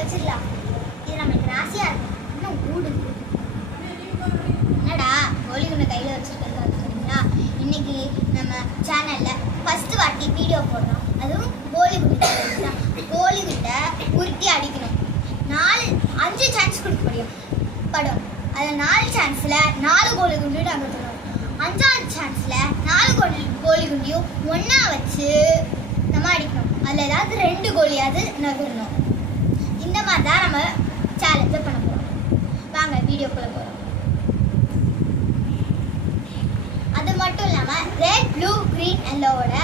வச்சிடலாம். இது நம்மளுக்கு ராசியா இருக்கும். இன்னும் கூடு என்னடா கோலிகுண்டை கையில் வச்சுருக்கிறதா வச்சுக்கிறீங்களா? இன்னைக்கு நம்ம சேனலில் ஃபஸ்ட்டு வாட்டி வீடியோ போடுறோம். அதுவும் கோலிகுண்டை தான். கோலிகுண்டை உருட்டி அடிக்கணும். 5 சான்ஸ் கொடுக்க முடியும் படம். அதில் 4 சான்ஸில் 4 கோலிகுண்டு நகர்த்தணும். 5ஆவது சான்ஸில் 4 கோலிகுண்டையும் ஒன்றா வச்சு நம்ம அடிக்கணும். அதில் ஏதாவது 2 கோலியாவது நகரணும். இந்த மாதிரி தான் நம்ம சேலஞ்சை பண்ண போகிறோம். வாங்க வீடியோக்குள்ளே போகிறோம். அது மட்டும் இல்லாமல் ரெட், ப்ளூ, க்ரீன், எல்லோவோட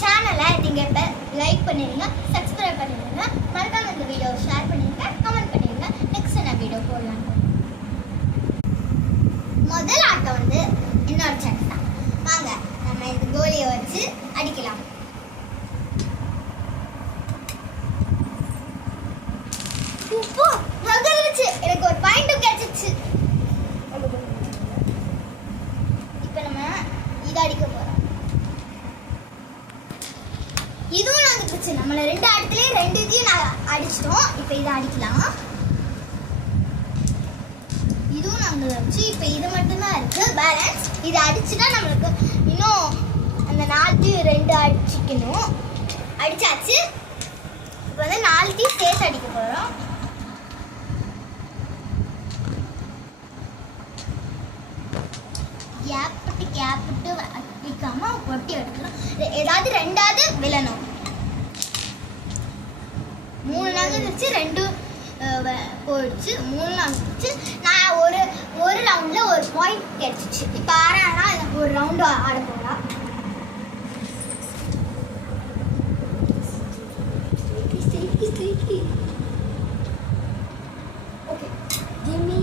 சேனலை நீங்கள் இப்போ லைக் பண்ணிடுங்க, சப்ஸ்கிரைப் பண்ணிடுங்க, மறக்காம இந்த வீடியோவை ஷேர் பண்ணிடுங்க, கமெண்ட் பண்ணிடுங்க. நெக்ஸ்ட் என்ன வீடியோ போடலாம். முதல் ஆட்டம் வந்து இன்னொரு சான்ஸ் தான். வாங்க நம்ம இந்த கோலியை வச்சு அடிக்கலாம். எனக்கு ஒரு பாயிண்ட்டும் கிடைச்சிச்சு. இப்போ நம்ம இதை அடிக்க போறோம். இதுவும் நாங்கள் பிடிச்சி நம்மள 2 ஆட்டத்துலேயே 2 இதையும் நான் அடிச்சிட்டோம். இப்போ இதை அடிக்கலாம். இதுவும் நாங்கள் வச்சு இப்போ இது மட்டும்தான் இருக்கு பேலன்ஸ். இதை அடிச்சுட்டா நம்மளுக்கு இன்னும் அந்த 4 அடிச்சிக்கணும். அடிச்சாச்சு. இப்போ வந்து 4 சேர்த்து அடிக்க போகிறோம். கேப்பிட்டு அடிக்காம ஒட்டி எடுக்கணும். ஏதாவது 2ஆவது விழணும். 3 நகர்ந்துச்சு, 2 போயிடுச்சு, 3 நகர்ந்துச்சு. நான் ஒரு ரவுண்டில் ஒரு பாயிண்ட் கிடைச்சிச்சு. இப்போ ஆறானா எனக்கு ஒரு ரவுண்டு ஆட போகலாம். Okay, gimme.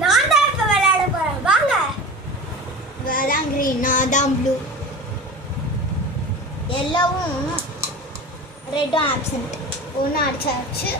நான் தான் இப்போ விளையாட போகிறேன். வாங்க. அதான் க்ரீன், அதான் ப்ளூ, எல்லாவும் ரெட்டும் ஆப்சண்ட். ஒன்று அடிச்சாச்சு.